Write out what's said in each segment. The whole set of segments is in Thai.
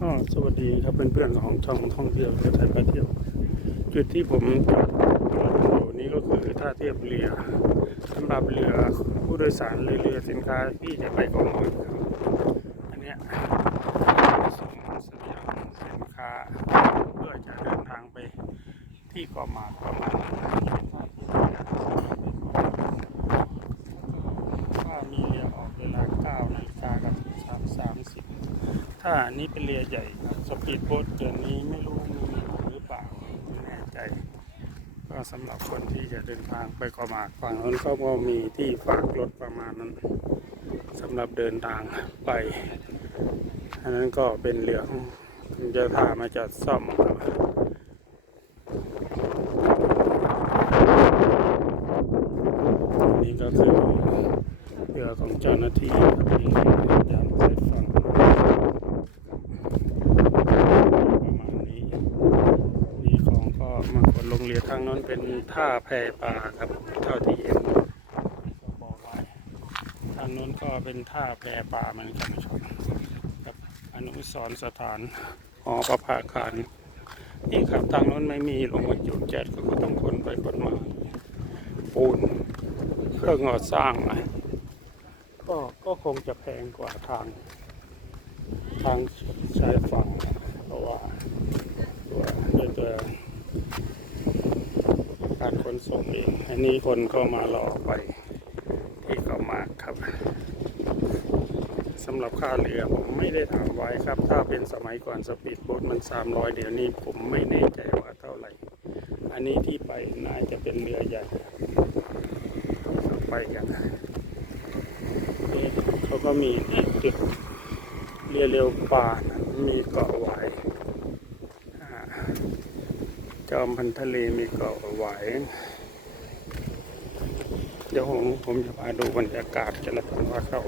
ก็สวัสดีครับเพื่อนๆของช่องท่องเที่ยวเรือไทยไปเที่ยว จุดที่ผมจอดอยู่นี้ก็คือท่าเทียบเรือสำหรับเรือผู้โดยสารหรือเรือสินค้าที่จะไปเกาะหมอยครับอันเนี้ยส่งเสบียงสินค้าเพื่อจะเดินทางไปที่เกาะหมากประมาณนั้นเป็นท่าเทียบเรือถ้ามีเรือออกเวลา9นาฬิกากับ3 30 ถ้าอันนี้เป็นเรือใหญ่สปีดโบ๊ทเดือนนี้ไม่รู้มีหรือเปล่าไม่แน่ใจ ก็สำหรับคนที่จะเดินทางไปเกาะหมากฝั่งนั้นก็มีที่ฝากรถประมาณนั้นสำหรับเดินทางไปอันนั้นก็เป็นเรือของเจ้าท่ามาจัดซ่อมครับนนี้ก็คือเรือของเจ้าหน้าที่ครับที่ยามใส่ฝั่ง ประมาณนี้นี่ของก็ มาขนลงเรือทางนั้นเป็นท่าแพปลาครับ เท่าที่เห็นบอกไว้ทางนู้นก็เป็นท่าแพปลาเหมือนกันครับกับอนุสรสถานหอประภาคารนี่ครับทางนู้นไม่มีลงมาจุดแจ็ดก็ต้องขนไปขนมาปูนเครื่องก่อสร้างนะก็ก็คงจะแพงกว่าทาง ทางชายฝั่งนะเพราะว่าตัวด้วยตัวการขนส่ง เองอันนี้คนก็มารอไปที่เกาะหมากครับสำหรับค่าเรือผมไม่ได้ถามไว้ครับ ถ้าเป็นสมัยก่อนสปีดโบ๊ทมัน 300 เดี๋ยวนี้ผมไม่แน่ใจว่าเท่าไหร่ อันนี้ที่ไปน่าจะเป็นเรือใหญ่ไปกันนี่เขาก็มีจุดเรือเร็วป่านะมีเกาะหวจอมพันทะเลมีเกาะหว ดี๋ยวผมผมจะพาดูบรรยากาศกันแล้วกันว่าเข้า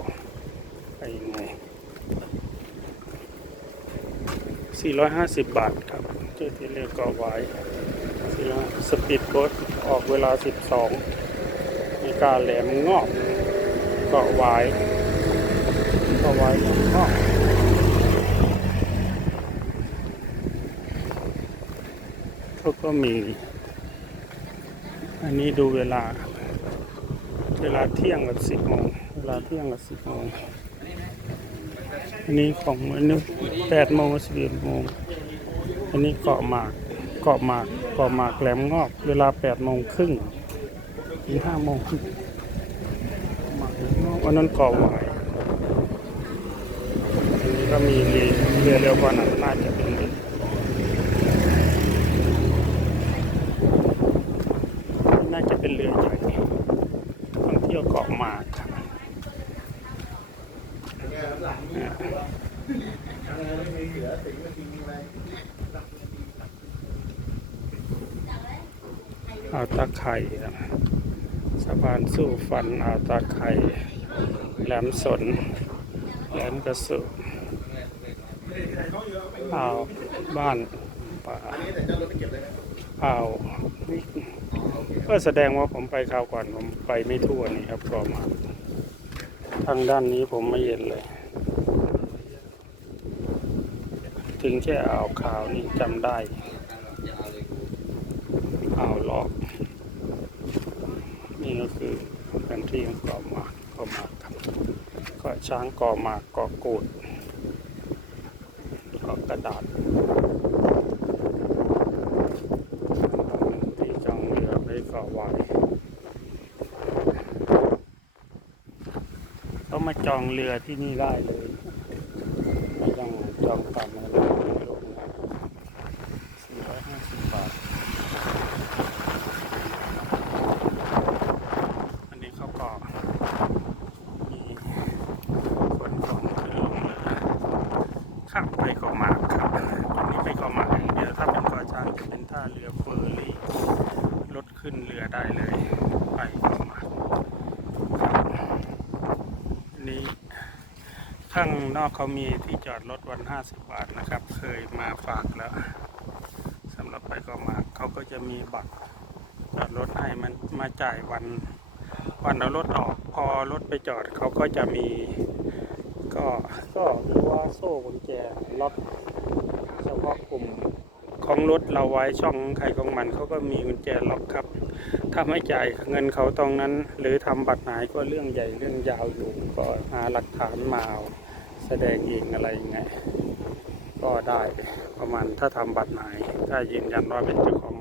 ไปยังไง 450 บาทครับที่ที่เรือเกาะหวาย400สปีดโบ๊ทออกเวลา 12 มีการแหลมงอกเกาะหวายเกาะหวายแหลมงอกเขาก็มี อันนี้ดูเวลา เวลาเที่ยงกับสิบโมงเวลาเที่ยงกับสิบโมงอันนี้ของอันนี้แปดโมงสิบเอ็ดโมงอันนี้เกาะหมากเกาะหมากเกาะหมากแหลมงอก เวลาแปดโมงครึ่งถึงห้าโมงครึ่งหมากแหลมงอกวันนั้นเกาะหวายอันนี้ก็มีเรือเรือเร็วกว่านั้นน่าจะเป็นเรือน่าจะเป็นเรือใหญ่ ยวเกาะหมากครับอาตาไข่ครับสะพานสู้ฟันอาตาไข่แหลมสนแหลมกระสุเอ่าบ้านป่า อ่าวนี่ก็แสดงว่าผมไปคราวก่อนผมไปไม่ทั่วนี่ครับก็มาทางด้านนี้ผมไม่เห็นเลย ถึงแค่อ่าวขาวนี่จำได้อ่าวลอกนี่ก็คือแผนที่ของกาะหมากกาะหมากครับกาะช้างกาะหมากกาะกูดกาะกระดาษ ที่จองเรือไปเกาะวายต้อง มาจองเรือที่นี่ได้เลยไม่ต้องจองตามอะไรลงสี่ร้อยห้าสิบบาท อันนี้เขาก็มีคนของขึ้นลงเรือข้ามไปเกาะหมากครับอันนี้ไปเกาะหมากเดียวถ้าเป็นเกาะช้างจะเป็นท่าเรือเฟอร์รี่รถขึ้นเรือได้เลยไปประมาณอันนี้ ข้างนอกเขามีที่จอดรถวัน 50 บาทนะครับ เคยมาฝากแล้วสำหรับไปก็มาเขาก็จะมีบัตรจอดรถให้มันมาจ่ายวันวันเอารถออกพอรถไปจอดเขาก็จะมีก็ก็รั้วโซ่กุญแจล็อกเฉพาะกลุ่มของรถเราไว้ช่องใครของมันเขาก็มีกุญแจล็อกครับ ถ้าไม่จ่ายเงินเขาตรงนั้น หรือทำบัตรหายก็เรื่องใหญ่เรื่องยาวอยู่ก็หาหลักฐานมา แสดงเองอะไรยังไง ก็ได้ประมาณถ้าทำบัตรหายถ้ายืนยันว่าเป็นเจ้าของ